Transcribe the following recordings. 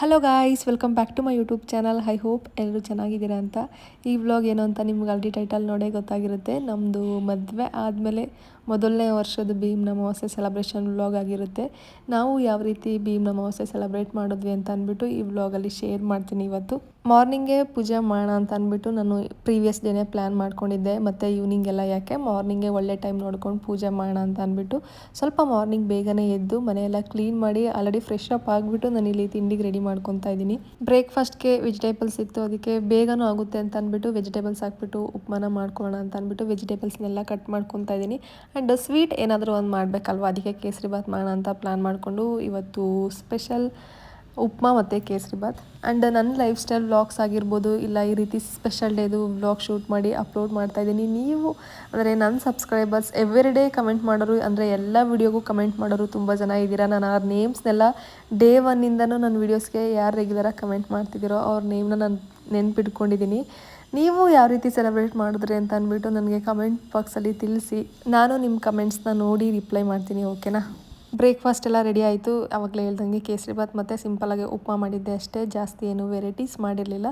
Hello guys welcome back to my YouTube channel I hope ಎಲ್ಲರೂ ಚೆನ್ನಾಗಿದ್ದೀರಾ ಅಂತ. ಈ ವ್ಲಾಗ್ ಏನು ಅಂತ ನಿಮ್ಗೆ ಆಲ್ರೆಡಿ ಟೈಟಲ್ ನೋಡೇ ಗೊತ್ತಾಗಿರುತ್ತೆ. ನಮ್ಮದು ಮದುವೆ ಆದಮೇಲೆ ಮೊದಲನೇ ವರ್ಷದ ಭೀಮ್ ಅಮಾವಾಸ್ಯೆ ಸೆಲೆಬ್ರೇಷನ್ ವ್ಲಾಗ್ ಆಗಿರುತ್ತೆ. ನಾವು ಯಾವ ರೀತಿ ಭೀಮ್ ಅಮಾವಾಸ್ಯೆ ಸೆಲೆಬ್ರೇಟ್ ಮಾಡಿದ್ವಿ ಅಂತ ಅಂದ್ಬಿಟ್ಟು ಈ ವ್ಲಾಗಲ್ಲಿ ಶೇರ್ ಮಾಡ್ತೀನಿ ಇವತ್ತು. ಮಾರ್ನಿಂಗೇ ಪೂಜೆ ಮಾಡೋಣ ಅಂತ ಅಂದ್ಬಿಟ್ಟು ನಾನು ಪ್ರೀವಿಯಸ್ ಡೇನೇ ಪ್ಲ್ಯಾನ್ ಮಾಡ್ಕೊಂಡಿದ್ದೆ. ಮತ್ತು ಈವ್ನಿಂಗ್ ಎಲ್ಲ ಯಾಕೆ? ಮಾರ್ನಿಂಗೇ ಒಳ್ಳೆ ಟೈಮ್ ನೋಡ್ಕೊಂಡು ಪೂಜೆ ಮಾಡೋಣ ಅಂತ ಅಂದ್ಬಿಟ್ಟು ಸ್ವಲ್ಪ ಮಾರ್ನಿಂಗ್ ಬೇಗನೆ ಎದ್ದು ಮನೆಯೆಲ್ಲ ಕ್ಲೀನ್ ಮಾಡಿ ಆಲ್ರೆಡಿ ಫ್ರೆಶ್ ಅಪ್ ಆಗಿಬಿಟ್ಟು ನಾನು ಇಲ್ಲಿ ತಿಂಡಿಗೆ ರೆಡಿ ಮಾಡ್ಕೊತಾ ಇದ್ದೀನಿ. ಬ್ರೇಕ್ಫಾಸ್ಟ್ಗೆ ವೆಜಿಟೇಬಲ್ಸ್ ಇತ್ತು. ಅದಕ್ಕೆ ಬೇಗನೂ ಆಗುತ್ತೆ ಅಂತ ಅಂದ್ಬಿಟ್ಟು ವೆಜಿಟೇಬಲ್ಸ್ ಹಾಕ್ಬಿಟ್ಟು ಉಪ್ಮಾನ ಮಾಡ್ಕೊಳ್ಳೋಣ ಅಂತ ಅಂದ್ಬಿಟ್ಟು ವೆಜಿಟೇಬಲ್ಸ್ನೆಲ್ಲ ಕಟ್ ಮಾಡ್ಕೊತಾ ಇದ್ದೀನಿ. ಆ್ಯಂಡ್ ಸ್ವೀಟ್ ಏನಾದರೂ ಒಂದು ಮಾಡಬೇಕಲ್ವ? ಅದಕ್ಕೆ ಕೇಸರಿ ಬಾತ್ ಮಾಡೋಣ ಅಂತ ಪ್ಲ್ಯಾನ್ ಮಾಡಿಕೊಂಡು ಇವತ್ತು ಸ್ಪೆಷಲ್ ಉಪ್ಮಾ ಮತ್ತು ಕೇಸರಿ ಬಾತ್ ಆ್ಯಂಡ್ ನನ್ನ ಲೈಫ್ ಸ್ಟೈಲ್ ವ್ಲಾಗ್ಸ್ ಆಗಿರ್ಬೋದು, ಇಲ್ಲ ಈ ರೀತಿ ಸ್ಪೆಷಲ್ ಡೇದು ವ್ಲಾಗ್ ಶೂಟ್ ಮಾಡಿ ಅಪ್ಲೋಡ್ ಮಾಡ್ತಾ ಇದ್ದೀನಿ. ನೀವು ಅಂದರೆ ನನ್ನ ಸಬ್ಸ್ಕ್ರೈಬರ್ಸ್ ಎವ್ರಿ ಡೇ ಕಮೆಂಟ್ ಮಾಡೋರು, ಅಂದರೆ ಎಲ್ಲ ವೀಡಿಯೋಗೂ ಕಮೆಂಟ್ ಮಾಡೋರು ತುಂಬ ಜನ ಇದ್ದೀರಾ? ನಾನು ಆ ನೇಮ್ಸ್ನೆಲ್ಲ ಡೇ ಒನ್ನಿಂದನೂ ನನ್ನ ವೀಡಿಯೋಸ್ಗೆ ಯಾರು ರೆಗ್ಯುಲರಾಗಿ ಕಮೆಂಟ್ ಮಾಡ್ತಿದ್ದೀರೋ ಅವ್ರ ನೇಮ್ನ ನಾನು ನೆನ್ಪಿಟ್ಕೊಂಡಿದ್ದೀನಿ. ನೀವು ಯಾವ ರೀತಿ ಸೆಲೆಬ್ರೇಟ್ ಮಾಡಿದ್ರಿ ಅಂತ ಅಂದ್ಬಿಟ್ಟು ನನಗೆ ಕಮೆಂಟ್ ಬಾಕ್ಸಲ್ಲಿ ತಿಳಿಸಿ. ನಾನು ನಿಮ್ಮ ಕಮೆಂಟ್ಸ್ನ ನೋಡಿ ರಿಪ್ಲೈ ಮಾಡ್ತೀನಿ ಓಕೆನಾ ಬ್ರೇಕ್ಫಾಸ್ಟ್ ಎಲ್ಲ ರೆಡಿ ಆಯಿತು. ಆವಾಗಲೇ ಹೇಳ್ದಂಗೆ ಕೇಸರಿ ಬಾತ್ ಮತ್ತು ಸಿಂಪಲಾಗಿ ಉಪ್ಮಾ ಮಾಡಿದ್ದೆ ಅಷ್ಟೇ. ಜಾಸ್ತಿ ಏನು ವೆರೈಟೀಸ್ ಮಾಡಿರಲಿಲ್ಲ.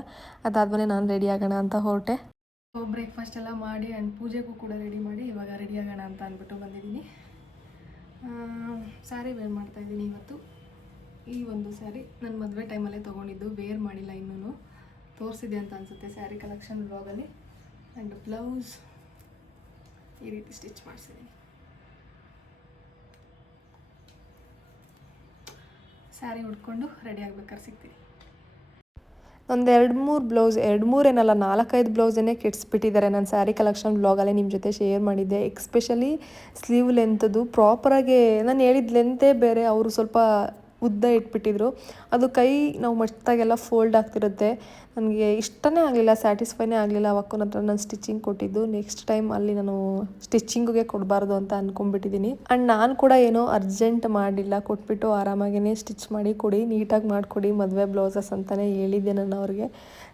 ಅದಾದಮೇಲೆ ನಾನು ರೆಡಿ ಆಗೋಣ ಅಂತ ಹೊರಟೆ. ಬ್ರೇಕ್ಫಾಸ್ಟ್ ಎಲ್ಲ ಮಾಡಿ ಆ್ಯಂಡ್ ಪೂಜೆಗೂ ಕೂಡ ರೆಡಿ ಮಾಡಿ, ಇವಾಗ ರೆಡಿ ಆಗೋಣ ಅಂತ ಅಂದ್ಬಿಟ್ಟು ಬಂದಿದ್ದೀನಿ. ಸ್ಯಾರಿ ವೇರ್ ಮಾಡ್ತಾಯಿದ್ದೀನಿ ಇವತ್ತು. ಈ ಒಂದು ಸ್ಯಾರಿ ನನ್ನ ಮದುವೆ ಟೈಮಲ್ಲೇ ತೊಗೊಂಡಿದ್ದು. ವೇರ್ ಮಾಡಿಲ್ಲ ಇನ್ನೂ ತೋರಿಸಿದೆ ಅಂತ ಅನಿಸುತ್ತೆ ಸ್ಯಾರಿ ಕಲೆಕ್ಷನ್ ಬ್ಲಾಗಲ್ಲಿ. ಆ್ಯಂಡ್ ಬ್ಲೌಸ್ ಈ ರೀತಿ ಸ್ಟಿಚ್ ಮಾಡಿಸಿದ್ದೀನಿ ಸ್ಯಾರಿ ಉಟ್ಕೊಂಡು ರೆಡಿ ಆಗ್ಬೇಕಾದ್ರೆ ಸಿಗ್ತೀನಿ. ಒಂದು ಎರಡು ಮೂರು ಬ್ಲೌಸ್ ಎರಡು ಮೂರು ಏನಲ್ಲ, ನಾಲ್ಕೈದು ಬ್ಲೌಸನ್ನೇ ಕೆಡಿಸ್ಬಿಟ್ಟಿದ್ದಾರೆ ನಾನು ಸ್ಯಾರಿ ಕಲೆಕ್ಷನ್ ಬ್ಲಾಗಲ್ಲೇ ನಿಮ್ಮ ಜೊತೆ ಶೇರ್ ಮಾಡಿದ್ದೆ. ಎಕ್ಸ್ಪೆಷಲಿ ಸ್ಲೀವ್ ಲೆಂತದು ಪ್ರಾಪರಾಗಿ ನಾನು ಹೇಳಿದ ಲೆಂತೇ ಬೇರೆ, ಅವರು ಸ್ವಲ್ಪ ಉದ್ದ ಇಟ್ಬಿಟ್ಟಿದ್ರು. ಅದು ಕೈ ನಾವು ಮಟ್ಟಾಗೆಲ್ಲ ಫೋಲ್ಡ್ ಆಗ್ತಿರುತ್ತೆ. ನನಗೆ ಇಷ್ಟನೇ ಆಗಲಿಲ್ಲ ಸ್ಯಾಟಿಸ್ಫೈನೇ ಆಗಲಿಲ್ಲ ಅವಕ್ಕೂ ಹತ್ರ ನಾನು ಸ್ಟಿಚಿಂಗ್ ಕೊಟ್ಟಿದ್ದು. ನೆಕ್ಸ್ಟ್ ಟೈಮ್ ಅಲ್ಲಿ ನಾನು ಸ್ಟಿಚಿಂಗಿಗೆ ಕೊಡಬಾರ್ದು ಅಂತ ಅಂದ್ಕೊಂಡ್ಬಿಟ್ಟಿದ್ದೀನಿ ಆ್ಯಂಡ್ ನಾನು ಕೂಡ ಏನೋ ಅರ್ಜೆಂಟ್ ಮಾಡಿಲ್ಲ, ಕೊಟ್ಬಿಟ್ಟು ಆರಾಮಾಗೇ ಸ್ಟಿಚ್ ಮಾಡಿ ಕೊಡಿ, ನೀಟಾಗಿ ಮಾಡಿಕೊಡಿ, ಮದುವೆ ಬ್ಲೌಸಸ್ ಅಂತಲೇ ಹೇಳಿದ್ದೆ ನಾನು ಅವ್ರಿಗೆ.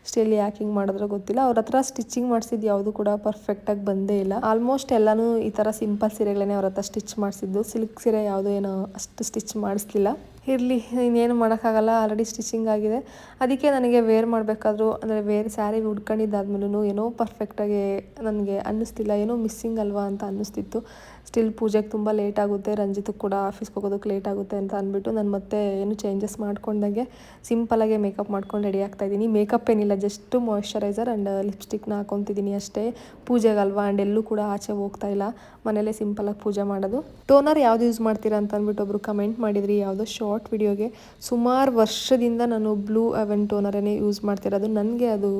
ಸ್ಟಿಲ್ ಯಾಕೆ ಹಿಂಗೆ ಮಾಡಿದ್ರೋ ಗೊತ್ತಿಲ್ಲ. ಅವ್ರ ಹತ್ರ ಸ್ಟಿಚಿಂಗ್ ಮಾಡಿಸಿದ್ದು ಯಾವುದು ಕೂಡ ಪರ್ಫೆಕ್ಟಾಗಿ ಬಂದೇ ಇಲ್ಲ. ಆಲ್ಮೋಸ್ಟ್ ಎಲ್ಲನೂ ಈ ಥರ ಸಿಂಪಲ್ ಸೀರೆಗಳೇ ಅವ್ರ ಹತ್ರ ಸ್ಟಿಚ್ ಮಾಡಿಸಿದ್ದು. ಸಿಲ್ಕ್ ಸೀರೆ ಯಾವುದೂ ಏನೋ ಅಷ್ಟು ಸ್ಟಿಚ್ ಮಾಡಿಸ್ಲಿಲ್ಲ. ಇರಲಿ, ಇನ್ನೇನು ಮಾಡೋಕ್ಕಾಗಲ್ಲ ಆಲ್ರೆಡಿ ಸ್ಟಿಚಿಂಗ್ ಆಗಿದೆ. ಅದಕ್ಕೆ ನನಗೆ ವೇರ್ ಮಾಡಬೇಕಾದ್ರೂ, ಅಂದರೆ ವೇರ್ ಸ್ಯಾರಿ ಉಡ್ಕೊಂಡಿದ್ದಾದ್ಮೇಲೂ ಏನೋ ಪರ್ಫೆಕ್ಟಾಗಿ ನನಗೆ ಅನ್ನಿಸ್ತಿಲ್ಲ, ಏನೋ ಮಿಸ್ಸಿಂಗ್ ಅಲ್ವಾ ಅಂತ ಅನ್ನಿಸ್ತಿತ್ತು. ಸ್ಟಿಲ್ ಪೂಜೆಗೆ ತುಂಬ ಲೇಟ್ ಆಗುತ್ತೆ, ರಂಜಿತ್ ಕೂಡ ಆಫೀಸ್ಗೆ ಹೋಗೋದಕ್ಕೆ ಲೇಟ್ ಆಗುತ್ತೆ ಅಂತ ಅಂದ್ಬಿಟ್ಟು ನಾನು ಮತ್ತೆ ಏನು ಚೇಂಜಸ್ ಮಾಡ್ಕೊಂಡಾಗೆ ಸಿಂಪಲಾಗೆ ಮೇಕಪ್ ಮಾಡ್ಕೊಂಡು ರೆಡಿ ಆಗ್ತಾ ಇದ್ದೀನಿ. ಮೇಕಪ್ ಏನಿಲ್ಲ ಜಸ್ಟ್ ಮಾಯಶ್ಚರೈಸರ್ ಆ್ಯಂಡ್ ಲಿಪ್ಸ್ಟಿಕ್ನ ಹಾಕೊತಿದ್ದೀನಿ ಅಷ್ಟೇ. ಪೂಜೆಗಲ್ವಾ ಆ್ಯಂಡ್ ಎಲ್ಲೂ ಕೂಡ ಆಚೆ ಹೋಗ್ತಾ ಇಲ್ಲ. ಮನೇಲೇ ಸಿಂಪಲಾಗಿ ಪೂಜೆ ಮಾಡೋದು. ಟೋನರ್ ಯಾವುದು ಯೂಸ್ ಮಾಡ್ತೀರಾ ಅಂತ ಅಂದ್ಬಿಟ್ಟು ಒಬ್ರು ಕಮೆಂಟ್ ಮಾಡಿದ್ರಿ, ಯಾವುದೋ ಶಾರ್ಟ್ ವಿಡಿಯೋಗೆ ಸುಮಾರು ವರ್ಷದಿಂದ ನಾನು ಬ್ಲೂ ಅವೆನ್ ಟೋನರನ್ನೇ ಯೂಸ್ ಮಾಡ್ತಿರೋದು. ನನಗೆ ಅದು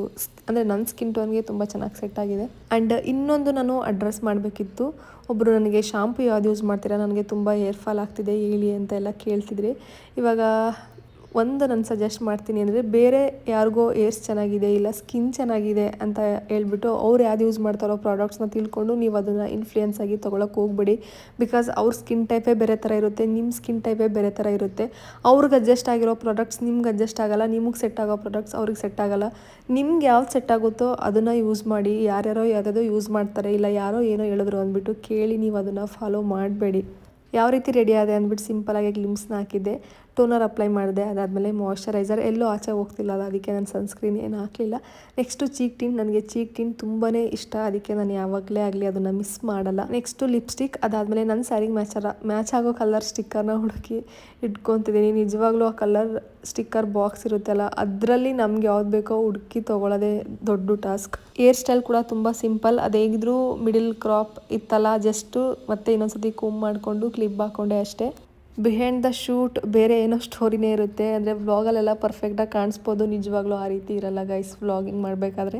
ಅಂದರೆ ನನ್ನ ಸ್ಕಿನ್ ಟೋನ್ಗೆ ತುಂಬ ಚೆನ್ನಾಗಿ ಸೆಟ್ ಆಗಿದೆ. ಆ್ಯಂಡ್ ಇನ್ನೊಂದು ನಾನು ಅಡ್ರೆಸ್ ಮಾಡಬೇಕಿತ್ತು. ಒಬ್ಬರು ನನಗೆ ಶಾಂಪು ಯಾವ್ದು ಯೂಸ್ ಮಾಡ್ತೀರಾ? ನನಗೆ ತುಂಬ ಹೇರ್ ಫಾಲ್ ಆಗ್ತಿದೆ ಹೇಳಿ ಅಂತ ಎಲ್ಲ ಕೇಳ್ತಿದ್ರಿ. ಇವಾಗ ಒಂದು ನಾನು ಸಜೆಸ್ಟ್ ಮಾಡ್ತೀನಿ ಅಂದರೆ ಬೇರೆ ಯಾರಿಗೋ ಏರ್ಸ್ ಚೆನ್ನಾಗಿದೆ ಇಲ್ಲ ಸ್ಕಿನ್ ಚೆನ್ನಾಗಿದೆ ಅಂತ ಹೇಳ್ಬಿಟ್ಟು ಅವ್ರು ಯಾವ್ದು ಯೂಸ್ ಮಾಡ್ತಾರೋ ಪ್ರಾಡಕ್ಟ್ಸ್ನ ತಿಳ್ಕೊಂಡು ನೀವು ಅದನ್ನು ಇನ್ಫ್ಲೂಯೆನ್ಸ್ ಆಗಿ ತೊಗೊಳಕ್ಕೆ ಹೋಗ್ಬೇಡಿ. ಬಿಕಾಸ್ ಅವ್ರ ಸ್ಕಿನ್ ಟೈಪೇ ಬೇರೆ ಥರ ಇರುತ್ತೆ ನಿಮ್ಮ ಸ್ಕಿನ್ ಟೈಪೇ ಬೇರೆ ಥರ ಇರುತ್ತೆ. ಅವ್ರಿಗೆ ಅಡ್ಜಸ್ಟ್ ಆಗಿರೋ ಪ್ರಾಡಕ್ಟ್ಸ್ ನಿಮ್ಗೆ ಅಡ್ಜಸ್ಟ್ ಆಗಲ್ಲ, ನಿಮಗೆ ಸೆಟ್ ಆಗೋ ಪ್ರಾಡಕ್ಟ್ಸ್ ಅವ್ರಿಗೆ ಸೆಟ್ ಆಗಲ್ಲ. ನಿಮ್ಗೆ ಯಾವ್ದು ಸೆಟ್ ಆಗುತ್ತೋ ಅದನ್ನು ಯೂಸ್ ಮಾಡಿ, ಯಾರ್ಯಾರೋ ಯಾವುದಾದ್ರು ಯೂಸ್ ಮಾಡ್ತಾರೆ ಇಲ್ಲ ಯಾರೋ ಏನೋ ಹೇಳಿದ್ರು ಅಂದ್ಬಿಟ್ಟು ಕೇಳಿ ನೀವು ಅದನ್ನು ಫಾಲೋ ಮಾಡಬೇಡಿ. ಯಾವ ರೀತಿ ರೆಡಿ ಆದೆ ಅಂದ್ಬಿಟ್ಟು ಸಿಂಪಲಾಗಿ ಗ್ಲಿಮ್ಸ್ನ ಹಾಕಿದ್ದೆ. ಟೋನರ್ ಅಪ್ಲೈ ಮಾಡಿದೆ. ಅದಾದಮೇಲೆ ಮಾಯಶ್ಚರೈಸರ್ ಎಲ್ಲೂ ಆಚೆ ಹೋಗ್ತಿಲ್ಲ. ಅಲ್ಲ ಅದಕ್ಕೆ ನಾನು ಸನ್ಸ್ಕ್ರೀನ್ ಏನು ಹಾಕಲಿಲ್ಲ. ನೆಕ್ಸ್ಟು ಚೀಕ್ ಟಿಂಟ್ ನನಗೆ ಚೀಕ್ ಟಿಂಟ್ ತುಂಬಾ ಇಷ್ಟ. ಅದಕ್ಕೆ ನಾನು ಯಾವಾಗಲೇ ಆಗಲಿ ಅದನ್ನು ಮಿಸ್ ಮಾಡಲ್ಲ. ನೆಕ್ಸ್ಟು ಲಿಪ್ಸ್ಟಿಕ್ ಅದಾದಮೇಲೆ ನನ್ನ ಸ್ಯಾರಿಗೆ ಮ್ಯಾಚರ ಮ್ಯಾಚ್ ಆಗೋ ಕಲರ್ ಸ್ಟಿಕ್ಕರ್ನ ಹುಡುಕಿ ಇಟ್ಕೊತಿದ್ದೀನಿ. ನಿಜವಾಗ್ಲೂ ಆ ಕಲರ್ ಸ್ಟಿಕ್ಕರ್ ಬಾಕ್ಸ್ ಇರುತ್ತಲ್ಲ, ಅದರಲ್ಲಿ ನಮ್ಗೆ ಯಾವ್ದು ಬೇಕೋ ಹುಡುಕಿ ತೊಗೊಳ್ಳೋದೇ ದೊಡ್ಡ ಟಾಸ್ಕ್ ಏರ್ ಸ್ಟೈಲ್ ಕೂಡ ತುಂಬ ಸಿಂಪಲ್ ಅದು ಹೇಗಿದ್ರೂ ಮಿಡಿಲ್ ಕ್ರಾಪ್ ಇತ್ತಲ್ಲ ಜಸ್ಟು ಮತ್ತೆ ಇನ್ನೊಂದ್ಸತಿ ಕೂಮ್ ಮಾಡಿಕೊಂಡು ಕ್ಲಿಪ್ ಹಾಕೊಂಡೆ ಅಷ್ಟೇ. ಬಿಹೈಂಡ್ ದ ಶೂಟ್ ಬೇರೆ ಏನೋ ಸ್ಟೋರಿನೇ ಇರುತ್ತೆ. ಅಂದರೆ ವ್ಲಾಗಲ್ಲೆಲ್ಲ ಪರ್ಫೆಕ್ಟಾಗಿ ಕಾಣಿಸ್ಬೋದು. ನಿಜವಾಗ್ಲೂ ಆ ರೀತಿ ಇರಲ್ಲ ಗೈಸ್ ವ್ಲಾಗಿಂಗ್ ಮಾಡಬೇಕಾದ್ರೆ.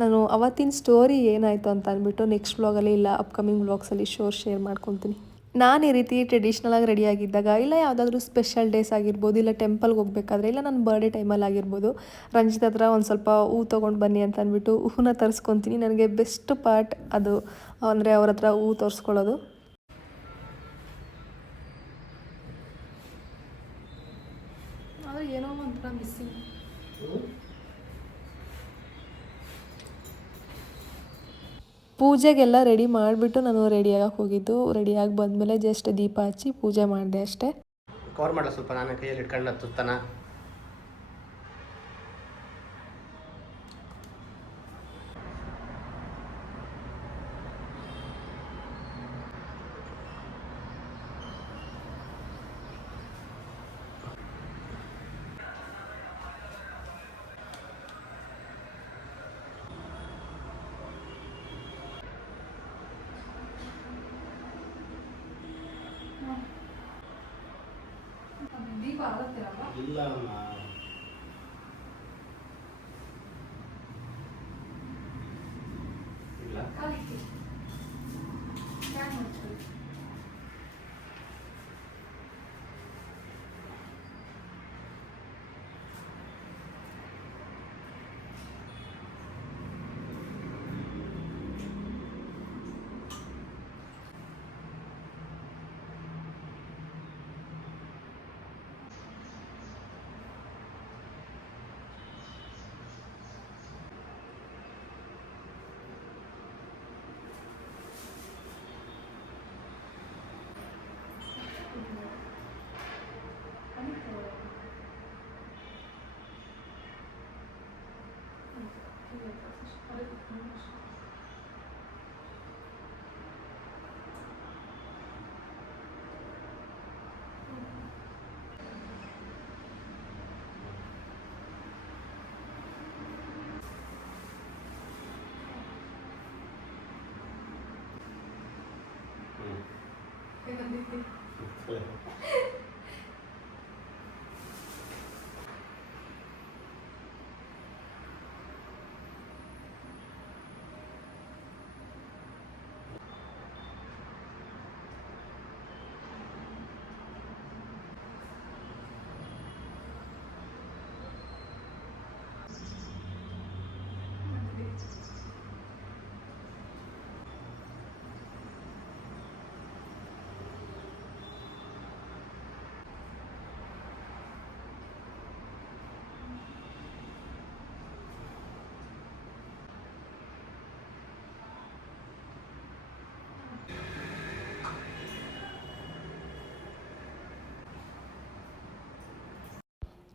ನಾನು ಅವತ್ತಿನ ಸ್ಟೋರಿ ಏನಾಯಿತು ಅಂತ ಅಂದ್ಬಿಟ್ಟು ನೆಕ್ಸ್ಟ್ ವ್ಲಾಗಲ್ಲಿ ಇಲ್ಲ ಅಪ್ಕಮಿಂಗ್ ವ್ಲಾಗ್ಸಲ್ಲಿ ಶೋರ್ ಶೇರ್ ಮಾಡ್ಕೊತೀನಿ. ನಾನು ಈ ರೀತಿ ಟ್ರೆಡಿಷ್ನಲಾಗಿ ರೆಡಿ ಆಗಿದ್ದಾಗ, ಇಲ್ಲ ಯಾವುದಾದ್ರೂ ಸ್ಪೆಷಲ್ ಡೇಸ್ ಆಗಿರ್ಬೋದು, ಇಲ್ಲ ಟೆಂಪಲ್ಗೆ ಹೋಗ್ಬೇಕಾದ್ರೆ, ಇಲ್ಲ ನನ್ನ ಬರ್ಡೇ ಟೈಮಲ್ಲಿ ಆಗಿರ್ಬೋದು, ರಂಜಿತ್ ಹತ್ರ ಒಂದು ಸ್ವಲ್ಪ ಹೂ ತೊಗೊಂಡು ಬನ್ನಿ ಅಂತ ಅಂದ್ಬಿಟ್ಟು ಹೂನ ತರಿಸ್ಕೊತೀನಿ. ನನಗೆ ಬೆಸ್ಟ್ ಪಾರ್ಟ್ ಅದು, ಅಂದರೆ ಅವ್ರ ಹತ್ರ ಹೂ ತೋರಿಸ್ಕೊಳ್ಳೋದು. ಏನೋ ಒಂಥರ ಮಿಸ್ಸಿಂಗ್ ಪೂಜೆಗೆಲ್ಲ ರೆಡಿ ಮಾಡಿಬಿಟ್ಟು ನಾನು ರೆಡಿಯಾಗಕ್ಕೆ ಹೋಗಿದ್ದು. ರೆಡಿಯಾಗಿ ಬಂದಮೇಲೆ ಜಸ್ಟ್ ದೀಪ ಹಚ್ಚಿ ಪೂಜೆ ಮಾಡಿದೆ ಅಷ್ಟೇ. ಕವರ್ ಮಾಡಲ್ಲ ಸ್ವಲ್ಪ? ನಾನು ಕೈಯಲ್ಲಿ ಇಟ್ಕೊಂಡು ತುತ್ತನ. ಇಲ್ಲ ಅಮ್ಮ. ಇಲ್ಲ. 对。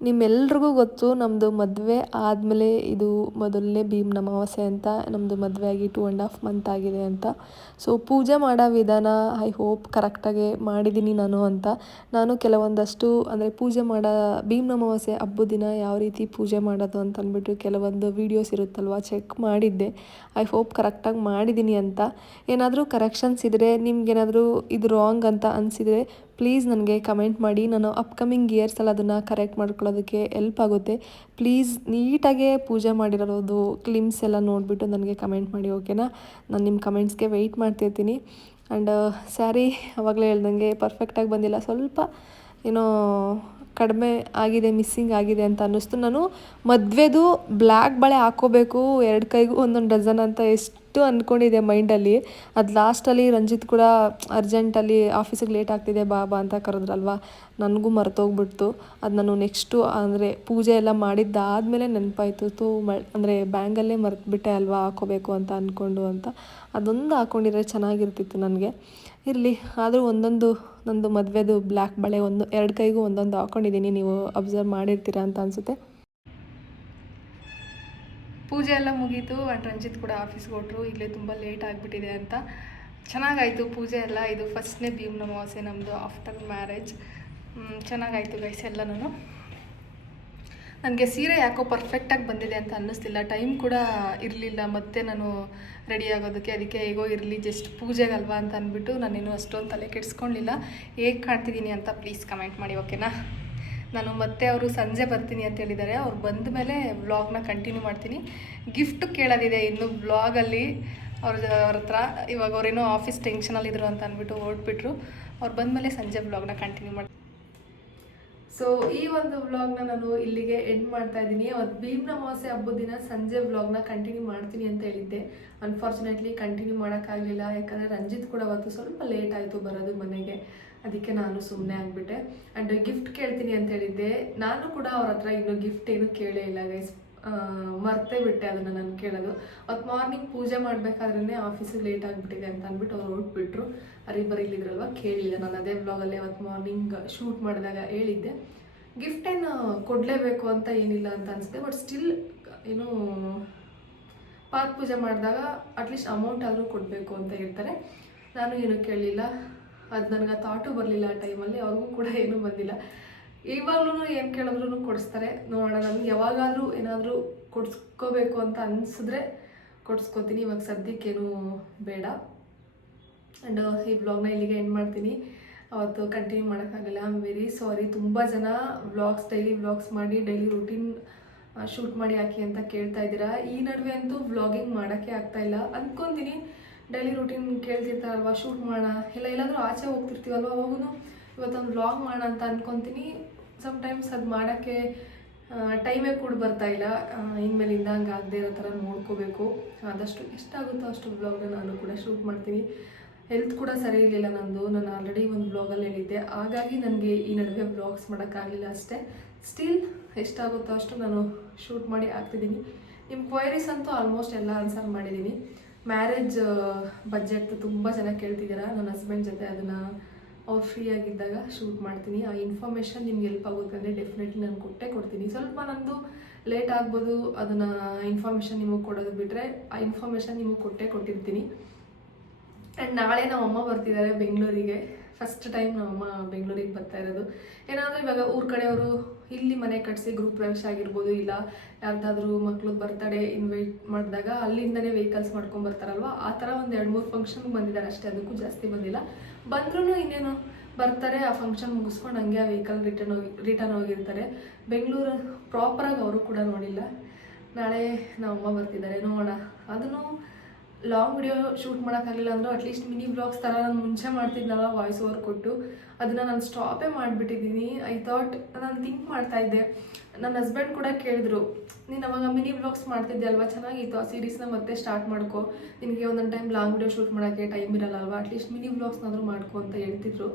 ನಿಮ್ಮೆಲ್ರಿಗೂ ಗೊತ್ತು ನಮ್ಮದು ಮದುವೆ ಆದಮೇಲೆ ಇದು ಮೊದಲನೇ ಭೀಮ್ ಅಮಾವಾಸ್ಯೆ ಅಂತ ನಮ್ಮದು ಮದುವೆ ಆಗಿ ಟೂ ಆ್ಯಂಡ್ ಹಾಫ್ ಮಂತ್ ಆಗಿದೆ ಅಂತ. ಸೊ ಪೂಜೆ ಮಾಡೋ ವಿಧಾನ ಐ ಹೋಪ್ ಕರೆಕ್ಟಾಗಿ ಮಾಡಿದ್ದೀನಿ ನಾನು ಅಂತ. ನಾನು ಕೆಲವೊಂದಷ್ಟು, ಅಂದರೆ ಪೂಜೆ ಮಾಡೋ, ಭೀಮ್ ಅಮಾವಾಸ್ಯೆ ಹಬ್ಬದ ದಿನ ಯಾವ ರೀತಿ ಪೂಜೆ ಮಾಡೋದು ಅಂತ ಅಂದ್ಬಿಟ್ಟು ಕೆಲವೊಂದು ವೀಡಿಯೋಸ್ ಇರುತ್ತಲ್ವ ಚೆಕ್ ಮಾಡಿದ್ದೆ. ಐ ಹೋಪ್ ಕರೆಕ್ಟಾಗಿ ಮಾಡಿದ್ದೀನಿ ಅಂತ. ಏನಾದರೂ ಕರೆಕ್ಷನ್ಸ್ ಇದ್ದರೆ ನಿಮ್ಗೇನಾದರೂ ಇದು ರಾಂಗ್ ಅಂತ ಅನಿಸಿದರೆ ಪ್ಲೀಸ್ ನನಗೆ ಕಮೆಂಟ್ ಮಾಡಿ. ನಾನು ಅಪ್ಕಮಿಂಗ್ ಇಯರ್ಸಲ್ಲಿ ಅದನ್ನು ಕರೆಕ್ಟ್ ಮಾಡ್ಕೊಳ್ಳೋದಕ್ಕೆ ಎಲ್ಪ್ ಆಗುತ್ತೆ. ಪ್ಲೀಸ್ ನೀಟಾಗೆ ಪೂಜೆ ಮಾಡಿರೋದು ಕ್ಲಿಮ್ಸ್ ಎಲ್ಲ ನೋಡಿಬಿಟ್ಟು ನನಗೆ ಕಮೆಂಟ್ ಮಾಡಿ ಓಕೆನಾ ನಾನು ನಿಮ್ಮ ಕಮೆಂಟ್ಸ್ಗೆ ವೆಯ್ಟ್ ಮಾಡ್ತಿರ್ತೀನಿ. ಆ್ಯಂಡ್ ಸ್ಯಾರಿ ಅವಾಗಲೇ ಹೇಳ್ದಂಗೆ ಪರ್ಫೆಕ್ಟಾಗಿ ಬಂದಿಲ್ಲ. ಸ್ವಲ್ಪ ಏನೋ ಕಡಿಮೆ ಆಗಿದೆ ಮಿಸ್ಸಿಂಗ್ ಆಗಿದೆ ಅಂತ ಅನ್ನಿಸ್ತು. ನಾನು ಮದುವೆದು ಬ್ಲ್ಯಾಕ್ ಬಳೆ ಹಾಕೋಬೇಕು ಎರಡು ಕೈಗೂ ಒಂದೊಂದು ಡಜನ್ ಅಂತ ಎಷ್ಟು ಅಂದ್ಕೊಂಡಿದ್ದೆ ಮೈಂಡಲ್ಲಿ. ಅದು ಲಾಸ್ಟಲ್ಲಿ ರಂಜಿತ್ ಕೂಡ ಅರ್ಜೆಂಟಲ್ಲಿ ಆಫೀಸಿಗೆ ಲೇಟ್ ಆಗ್ತಿದೆ ಬಾ ಬಾ ಅಂತ ಕರೆದ್ರಲ್ವ? ನನಗೂ ಮರ್ತೋಗ್ಬಿಡ್ತು. ಅದು ನಾನು ನೆಕ್ಸ್ಟು ಅಂದರೆ ಪೂಜೆ ಎಲ್ಲ ಮಾಡಿದ್ದಾದಮೇಲೆ ನೆನಪಾಯ್ತು. ತೂ ಮ, ಅಂದರೆ ಬ್ಯಾಂಗಲ್ಲೇ ಮರೆತುಬಿಟ್ಟೆ ಅಲ್ವಾ ಹಾಕೋಬೇಕು ಅಂತ ಅಂದ್ಕೊಂಡು ಅಂತ. ಅದೊಂದು ಹಾಕ್ಕೊಂಡಿದ್ರೆ ಚೆನ್ನಾಗಿರ್ತಿತ್ತು ನನಗೆ. ಇರಲಿ, ಆದರೂ ಒಂದೊಂದು, ನಂದು ಮದುವೆದು ಬ್ಲ್ಯಾಕ್ ಬಳೆ ಒಂದು, ಎರಡು ಕೈಗೂ ಒಂದೊಂದು ಹಾಕ್ಕೊಂಡಿದ್ದೀನಿ ನೀವು ಅಬ್ಸರ್ವ್ ಮಾಡಿರ್ತೀರಾ ಅಂತ ಅನಿಸುತ್ತೆ. ಪೂಜೆ ಎಲ್ಲ ಮುಗೀತು ಆ್ಯಂಡ್ ರಂಜಿತ್ ಕೂಡ ಆಫೀಸ್ಗೆ ಹೊಟ್ರು, ಇಲ್ಲೇ ತುಂಬ ಲೇಟ್ ಆಗಿಬಿಟ್ಟಿದೆ ಅಂತ. ಚೆನ್ನಾಗಾಯಿತು ಪೂಜೆ ಎಲ್ಲ, ಇದು ಫಸ್ಟ್ನೇ ಭೀಮ್ ಅಮಾವಾಸ್ಯೆ ನಮ್ಮದು ಆಫ್ಟರ್ ಮ್ಯಾರೇಜ್ ಚೆನ್ನಾಗಾಯಿತು ಗೈಸ್ ನಾನು ನನಗೆ ಸೀರೆ ಯಾಕೋ ಪರ್ಫೆಕ್ಟಾಗಿ ಬಂದಿದೆ ಅಂತ ಅನ್ನಿಸ್ತಿಲ್ಲ. ಟೈಮ್ ಕೂಡ ಇರಲಿಲ್ಲ, ಮತ್ತೆ ನಾನು ರೆಡಿ ಆಗೋದಕ್ಕೆ, ಅದಕ್ಕೆ ಹೇಗೋ ಇರಲಿ ಜಸ್ಟ್ ಪೂಜೆಗಲ್ವಾ ಅಂತ ಅಂದ್ಬಿಟ್ಟು ನಾನೇನು ಅಷ್ಟೊಂದು ತಲೆ ಕೆಡಿಸ್ಕೊಳ್ಳಿಲ್ಲ ಹೇಗೆ ಕಾಣ್ತಿದ್ದೀನಿ ಅಂತ ಪ್ಲೀಸ್ ಕಮೆಂಟ್ ಮಾಡಿ ಓಕೆನಾ ನಾನು ಮತ್ತೆ ಅವರು ಸಂಜೆ ಬರ್ತೀನಿ ಅಂತ ಹೇಳಿದ್ದಾರೆ. ಅವ್ರು ಬಂದ ಮೇಲೆ ವ್ಲಾಗ್ನ ಕಂಟಿನ್ಯೂ ಮಾಡ್ತೀನಿ. ಗಿಫ್ಟ್ ಕೇಳೋದಿದೆ ಇನ್ನು ವ್ಲಾಗಲ್ಲಿ ಅವ್ರ ಅವ್ರ ಹತ್ರ ಇವಾಗ ಅವರೇನೋ ಆಫೀಸ್ ಟೆನ್ಷನಲ್ಲಿದ್ದರು ಅಂತ ಅಂದ್ಬಿಟ್ಟು ಹೊರಟ್ಬಿಟ್ರು. ಅವ್ರು ಬಂದಮೇಲೆ ಸಂಜೆ ವ್ಲಾಗ್ನ ಕಂಟಿನ್ಯೂ ಮಾಡ್ತೀನಿ ಸೊ ಈ ಒಂದು ವ್ಲಾಗ್ನ ನಾನು ಇಲ್ಲಿಗೆ ಎಂಡ್ ಮಾಡ್ತಾ ಇದ್ದೀನಿ. ಅವತ್ತು ಭೀಮ್ನ ಮಾಸೆ ಹಬ್ಬದ ದಿನ ಸಂಜೆ ವ್ಲಾಗ್ನ ಕಂಟಿನ್ಯೂ ಮಾಡ್ತೀನಿ ಅಂತ ಹೇಳಿದ್ದೆ. ಅನ್ಫಾರ್ಚುನೇಟ್ಲಿ ಕಂಟಿನ್ಯೂ ಮಾಡೋಕ್ಕಾಗಲಿಲ್ಲ. ಯಾಕಂದರೆ ರಂಜಿತ್ ಕೂಡ ಅವತ್ತು ಸ್ವಲ್ಪ ಲೇಟ್ ಆಯಿತು ಬರೋದು ಮನೆಗೆ. ಅದಕ್ಕೆ ನಾನು ಸುಮ್ಮನೆ ಆಗಿಬಿಟ್ಟೆ. ಆ್ಯಂಡ್ ಗಿಫ್ಟ್ ಕೇಳ್ತೀನಿ ಅಂತ ಹೇಳಿದ್ದೆ. ನಾನು ಕೂಡ ಅವ್ರ ಹತ್ರ ಇನ್ನೂ ಗಿಫ್ಟ್ ಏನು ಕೇಳೇ ಇಲ್ಲ ಗೈಸ್ ಮರ್ತೇ ಬಿಟ್ಟೆ ಅದನ್ನು ನಾನು ಕೇಳೋದು. ಅವತ್ತು ಮಾರ್ನಿಂಗ್ ಪೂಜೆ ಮಾಡಬೇಕಾದ್ರೇ ಆಫೀಸಿಗೆ ಲೇಟ್ ಆಗಿಬಿಟ್ಟಿದೆ ಅಂತ ಅಂದ್ಬಿಟ್ಟು ಅವ್ರು ಹೊರಟ್ಬಿಟ್ರು. ಅರಿಬರಿ ಇಲ್ಲಿದ್ರಲ್ವ? ಕೇಳಿಲ್ಲ. ನಾನು ಅದೇ ಬ್ಲಾಗಲ್ಲಿ ಅವತ್ತು ಮಾರ್ನಿಂಗ್ ಶೂಟ್ ಮಾಡಿದಾಗ ಹೇಳಿದ್ದೆ. ಗಿಫ್ಟ್ ಏನು ಕೊಡಲೇಬೇಕು ಅಂತ ಏನಿಲ್ಲ ಅಂತ ಅನಿಸುತ್ತೆ. ಬಟ್ ಸ್ಟಿಲ್ ಏನು ಪಾತ್ ಪೂಜೆ ಮಾಡಿದಾಗ ಅಟ್ಲೀಸ್ಟ್ ಅಮೌಂಟ್ ಆದರೂ ಕೊಡಬೇಕು ಅಂತ ಹೇಳ್ತಾರೆ. ನಾನು ಏನು ಕೇಳಲಿಲ್ಲ. ಅದು ನನಗೆ ಥಾಟು ಬರಲಿಲ್ಲ ಆ ಟೈಮಲ್ಲಿ ಅವ್ರಿಗೂ ಕೂಡ ಏನೂ ಬಂದಿಲ್ಲ. ಇವಾಗ್ಲೂ ಏನು ಕೇಳಿದ್ರು ಕೊಡಿಸ್ತಾರೆ. ನೋಡೋಣ ನಮ್ಗೆ ಯಾವಾಗಾದರೂ ಏನಾದರೂ ಕೊಡಿಸ್ಕೋಬೇಕು ಅಂತ ಅನಿಸಿದ್ರೆ ಕೊಡಿಸ್ಕೋತೀನಿ. ಇವಾಗ ಸದ್ಯಕ್ಕೇನು ಬೇಡ. ಆ್ಯಂಡ್ ಈ ವ್ಲಾಗ್ನ ಇಲ್ಲಿಗೆ ಎಂಡ್ ಮಾಡ್ತೀನಿ. ಅವತ್ತು ಕಂಟಿನ್ಯೂ ಮಾಡೋಕ್ಕಾಗಲ್ಲ. ಐ ಆಮ್ ವೆರಿ ಸಾರಿ ತುಂಬ ಜನ ವ್ಲಾಗ್ಸ್ ಡೈಲಿ ವ್ಲಾಗ್ಸ್ ಮಾಡಿ ಡೈಲಿ ರುಟೀನ್ ಶೂಟ್ ಮಾಡಿ ಹಾಕಿ ಅಂತ ಕೇಳ್ತಾ ಇದ್ದೀರಾ. ಈ ನಡುವೆ ಅಂತೂ ವ್ಲಾಗಿಂಗ್ ಮಾಡೋಕ್ಕೆ ಆಗ್ತಾಯಿಲ್ಲ ಅಂದ್ಕೊತೀನಿ ಡೈಲಿ ರುಟೀನ್ ಕೇಳ್ತಿರ್ತಾರಲ್ವ ಶೂಟ್ ಮಾಡೋಣ, ಇಲ್ಲ ಎಲ್ಲಾದರೂ ಆಚೆ ಹೋಗ್ತಿರ್ತೀವಲ್ವ ಅವಾಗೂ ಇವತ್ತೊಂದು ವ್ಲಾಗ್ ಮಾಡೋಣ ಅಂತ ಅಂದ್ಕೊತೀನಿ ಸಮ್ಟೈಮ್ಸ್ ಅದು ಮಾಡೋಕ್ಕೆ ಟೈಮೇ ಕೂಡ ಬರ್ತಾ ಇಲ್ಲ. ಇನ್ಮೇಲಿಂದ ಹಂಗೆ ಆಗದೆ ಇರೋ ಥರ ನೋಡ್ಕೋಬೇಕು. ಆದಷ್ಟು ಎಷ್ಟಾಗುತ್ತೋ ಅಷ್ಟು ವ್ಲಾಗ್ನ ನಾನು ಕೂಡ ಶೂಟ್ ಮಾಡ್ತೀನಿ. ಹೆಲ್ತ್ ಕೂಡ ಸರಿ ಇರಲಿಲ್ಲ ನಂದು. ನಾನು ಆಲ್ರೆಡಿ ಒಂದು ಬ್ಲಾಗಲ್ಲಿ ಹೇಳಿದ್ದೆ. ಹಾಗಾಗಿ ನನಗೆ ಈ ನಡುವೆ ಬ್ಲಾಗ್ಸ್ ಮಾಡೋಕ್ಕಾಗಲಿಲ್ಲ ಅಷ್ಟೇ. ಸ್ಟಿಲ್ ಎಷ್ಟಾಗುತ್ತೋ ಅಷ್ಟು ನಾನು ಶೂಟ್ ಮಾಡಿ ಹಾಕ್ತಿದ್ದೀನಿ. ನಿಮ್ಮ ಕ್ವೈರೀಸ್ ಅಂತೂ ಆಲ್ಮೋಸ್ಟ್ ಎಲ್ಲ ಆನ್ಸರ್ ಮಾಡಿದ್ದೀನಿ ಮ್ಯಾರೇಜ್ ಬಜೆಟ್ ತುಂಬ ಜನ ಕೇಳ್ತಿದ್ದೀರಾ ನನ್ನ ಹಸ್ಬೆಂಡ್ ಜೊತೆ ಅದನ್ನು ಅವ್ರು ಫ್ರೀ ಆಗಿದ್ದಾಗ ಶೂಟ್ ಮಾಡ್ತೀನಿ. ಆ ಇನ್ಫಾರ್ಮೇಷನ್ ನಿಮ್ಗೆ ಹೆಲ್ಪ್ ಆಗುತ್ತೆ ಅಂದರೆ ಡೆಫಿನೆಟ್ಲಿ ನಾನು ಕೊಟ್ಟೇ ಕೊಡ್ತೀನಿ. ಸ್ವಲ್ಪ ನಂದು ಲೇಟ್ ಆಗ್ಬೋದು. ಅದನ್ನು ಇನ್ಫಾರ್ಮೇಷನ್ ನಿಮಗೆ ಕೊಡೋದು ಬಿಟ್ಟರೆ ಆ ಇನ್ಫಾರ್ಮೇಷನ್ ನಿಮಗೆ ಕೊಟ್ಟೇ ಕೊಟ್ಟಿರ್ತೀನಿ. ಆ್ಯಂಡ್ ನಾಳೆ ನಮ್ಮ ಅಮ್ಮ ಬರ್ತಿದ್ದಾರೆ ಬೆಂಗಳೂರಿಗೆ. ಫಸ್ಟ್ ಟೈಮ್ ನಮ್ಮಮ್ಮ ಬೆಂಗಳೂರಿಗೆ ಬರ್ತಾ ಇರೋದು. ಏನಾದರೂ ಇವಾಗ ಊರ ಕಡೆಯವರು ಇಲ್ಲಿ ಮನೆ ಕಟ್ಟಿಸಿ ಗ್ರೂಪ್ ಪ್ರವೇಶ ಆಗಿರ್ಬೋದು, ಇಲ್ಲ ಯಾರ್ದಾದ್ರೂ ಮಕ್ಳು ಬರ್ತಡೇ ಇನ್ವೈಟ್ ಮಾಡಿದಾಗ ಅಲ್ಲಿಂದನೇ ವೆಹಿಕಲ್ಸ್ ಮಾಡ್ಕೊಂಡು ಬರ್ತಾರಲ್ವ? ಆ ಥರ ಒಂದು ಎರಡು ಮೂರು ಫಂಕ್ಷನ್ಗೆ ಬಂದಿದ್ದಾರೆ ಅಷ್ಟೇ, ಅದಕ್ಕೂ ಜಾಸ್ತಿ ಬಂದಿಲ್ಲ. ಬಂದ್ರೂ ಇನ್ನೇನು ಬರ್ತಾರೆ, ಆ ಫಂಕ್ಷನ್ ಮುಗಿಸ್ಕೊಂಡು ಹಂಗೆ ಆ ವೆಹಿಕಲ್ ರಿಟರ್ನ್ ಹೋಗಿ ರಿಟರ್ನ್ ಹೋಗಿರ್ತಾರೆ. ಬೆಂಗಳೂರು ಪ್ರಾಪರಾಗಿ ಅವರು ಕೂಡ ನೋಡಿಲ್ಲ. ನಾಳೆ ನಮ್ಮಮ್ಮ ಬರ್ತಿದ್ದಾರೆ, ನೋಡೋಣ. ಅದನ್ನು ಲಾಂಗ್ ವಿಡಿಯೋ ಶೂಟ್ ಮಾಡೋಕ್ಕಾಗಲಿಲ್ಲ ಅಂದರೂ ಅಟ್ಲೀಸ್ಟ್ ಮಿನಿ ಬ್ಲಾಗ್ಸ್ ಥರ ನಾನು ಮುಂಚೆ ಮಾಡ್ತಿದ್ನಲ್ಲ ವಾಯ್ಸ್ ಓವರ್ ಕೊಟ್ಟು. ಅದನ್ನು ನಾನು ಸ್ಟಾಪೇ ಮಾಡಿಬಿಟ್ಟಿದ್ದೀನಿ. ಐ ಥಾಟ್ ನಾನು ಥಿಂಕ್ ಮಾಡ್ತಾ ಇದ್ದೆ. ನನ್ನ ಹಸ್ಬೆಂಡ್ ಕೂಡ ಕೇಳಿದ್ರು, ನೀನು ಅವಾಗ ಮಿನಿ ಬ್ಲಾಗ್ಸ್ ಮಾಡ್ತಿದ್ದೆ ಅಲ್ವಾ? ಚೆನ್ನಾಗಿತ್ತು. ಆ ಸೀರೀಸ್ನ ಮತ್ತೆ ಸ್ಟಾರ್ಟ್ ಮಾಡ್ಕೊ. ನಿನಗೆ ಒಂದೊಂದು ಟೈಮ್ ಲಾಂಗ್ ವಿಡಿಯೋ ಶೂಟ್ ಮಾಡೋಕ್ಕೆ ಟೈಮ್ ಇರಲ್ಲ ಅಲ್ವಾ? ಅಟ್ಲೀಸ್ಟ್ ಮಿನಿ ಬ್ಲಾಗ್ಸ್ನಾದರೂ ಮಾಡ್ಕೊ ಅಂತ ಹೇಳ್ತಿದ್ರು.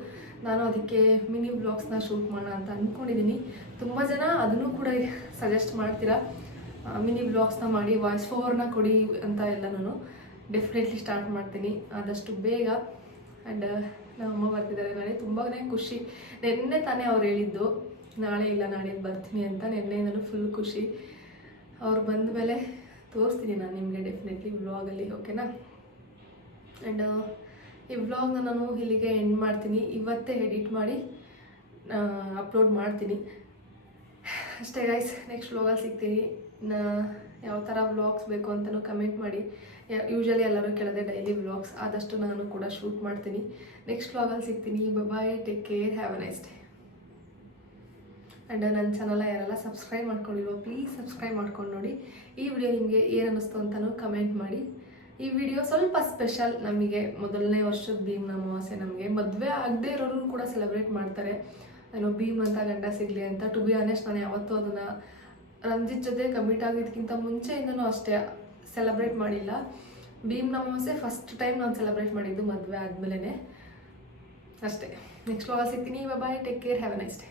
ನಾನು ಅದಕ್ಕೆ ಮಿನಿ ಬ್ಲಾಗ್ಸ್ನ ಶೂಟ್ ಮಾಡೋಣ ಅಂತ ಅಂದ್ಕೊಂಡಿದ್ದೀನಿ ತುಂಬ ಜನ ಅದನ್ನು ಕೂಡ ಸಜೆಸ್ಟ್ ಮಾಡ್ತೀರಾ? ಮಿನಿ ಬ್ಲಾಗ್ಸ್ನ ಮಾಡಿ ವಾಯ್ಸ್ ಓವರ್ನ ಕೊಡಿ ಅಂತ ಎಲ್ಲ ನಾನು ಡೆಫಿನೆಟ್ಲಿ ಸ್ಟಾರ್ಟ್ ಮಾಡ್ತೀನಿ. ಆದಷ್ಟು ಬೇಗ. ಆ್ಯಂಡ್ ನಮ್ಮ ಅಮ್ಮ ಬರ್ತಿದ್ದಾರೆ ನಾಳೆ. ತುಂಬಾ ಖುಷಿ. ನಿನ್ನೆ ತಾನೇ ಅವ್ರು ಹೇಳಿದ್ದು, ನಾಳೆ ಇಲ್ಲ, ನಾಳೆ ಬರ್ತೀನಿ ಅಂತ. ನಿನ್ನೆ ನಾನು ಫುಲ್ ಖುಷಿ. ಅವ್ರು ಬಂದ ಮೇಲೆ ತೋರಿಸ್ತೀನಿ ನಾನು ನಿಮಗೆ ಡೆಫಿನೆಟ್ಲಿ ವ್ಲಾಗಲ್ಲಿ ಓಕೆನಾ ಆ್ಯಂಡ್ ಈ ವ್ಲಾಗ್ನ ನಾನು ಇಲ್ಲಿಗೆ ಎಂಡ್ ಮಾಡ್ತೀನಿ. ಇವತ್ತೇ ಎಡಿಟ್ ಮಾಡಿ ಅಪ್ಲೋಡ್ ಮಾಡ್ತೀನಿ. ಅಷ್ಟೇ ಗೈಸ್ ನೆಕ್ಸ್ಟ್ ವ್ಲಾಗಲ್ಲಿ ಸಿಗ್ತೀನಿ. ನಾ ಯಾವ ಥರ ವ್ಲಾಗ್ಸ್ ಬೇಕು ಅಂತಲೂ ಕಮೆಂಟ್ ಮಾಡಿ. ಯೂಶಲಿ ಎಲ್ಲರೂ ಕೇಳೋದೆ ಡೈಲಿ ವ್ಲಾಗ್ಸ್ ಆದಷ್ಟು ನಾನು ಕೂಡ ಶೂಟ್ ಮಾಡ್ತೀನಿ. ನೆಕ್ಸ್ಟ್ ವ್ಲಾಗಲ್ಲಿ ಸಿಗ್ತೀನಿ. Bye take care have a nice day and ನನ್ನ ಚಾನಲ್ ಯಾರೆಲ್ಲ ಸಬ್ಸ್ಕ್ರೈಬ್ ಮಾಡ್ಕೊಂಡಿರೋ ಪ್ಲೀಸ್ ಸಬ್ಸ್ಕ್ರೈಬ್ ಮಾಡ್ಕೊಂಡು ನೋಡಿ. ಈ ವಿಡಿಯೋ ನಿಮಗೆ ಏನು ಅನ್ನಿಸ್ತು ಅಂತಲೂ ಕಮೆಂಟ್ ಮಾಡಿ. ಈ ವಿಡಿಯೋ ಸ್ವಲ್ಪ ಸ್ಪೆಷಲ್ ನಮಗೆ ಮೊದಲನೇ ವರ್ಷದ ಭೀಮ್ ಅಮಾವಾಸ್ಯೆ ನಮಗೆ. ಮದುವೆ ಆಗದೆ ಇರೋರು ಕೂಡ ಸೆಲೆಬ್ರೇಟ್ ಮಾಡ್ತಾರೆ. ಏನೋ ಭೀಮ್ ಅಂತ ಗಂಡ ಸಿಗಲಿ ಅಂತ. ಟು ಬಿ ಆನೆಸ್ಟ್ ನಾನು ಯಾವತ್ತೂ ಅದನ್ನು ರಂಜಿತ್ ಜೊತೆ ಕಮಿಟ್ ಆಗಿದ್ದಕ್ಕಿಂತ ಮುಂಚೆಯಿಂದನೂ ಅಷ್ಟೇ. ಸೆಲೆಬ್ರೇಟ್ ಮಾಡಿಲ್ಲ. ಭೀಮ್ ಅಮಾವಾಸ್ಯೆ ಫಸ್ಟ್ ಟೈಮ್ ನಾನು ಸೆಲೆಬ್ರೇಟ್ ಮಾಡಿದ್ದು ಮದುವೆ ಆದಮೇಲೆ ಅಷ್ಟೇ. ನೆಕ್ಸ್ಟ್ ಸಿಗ್ತೀನಿ. Bye take care have a nice day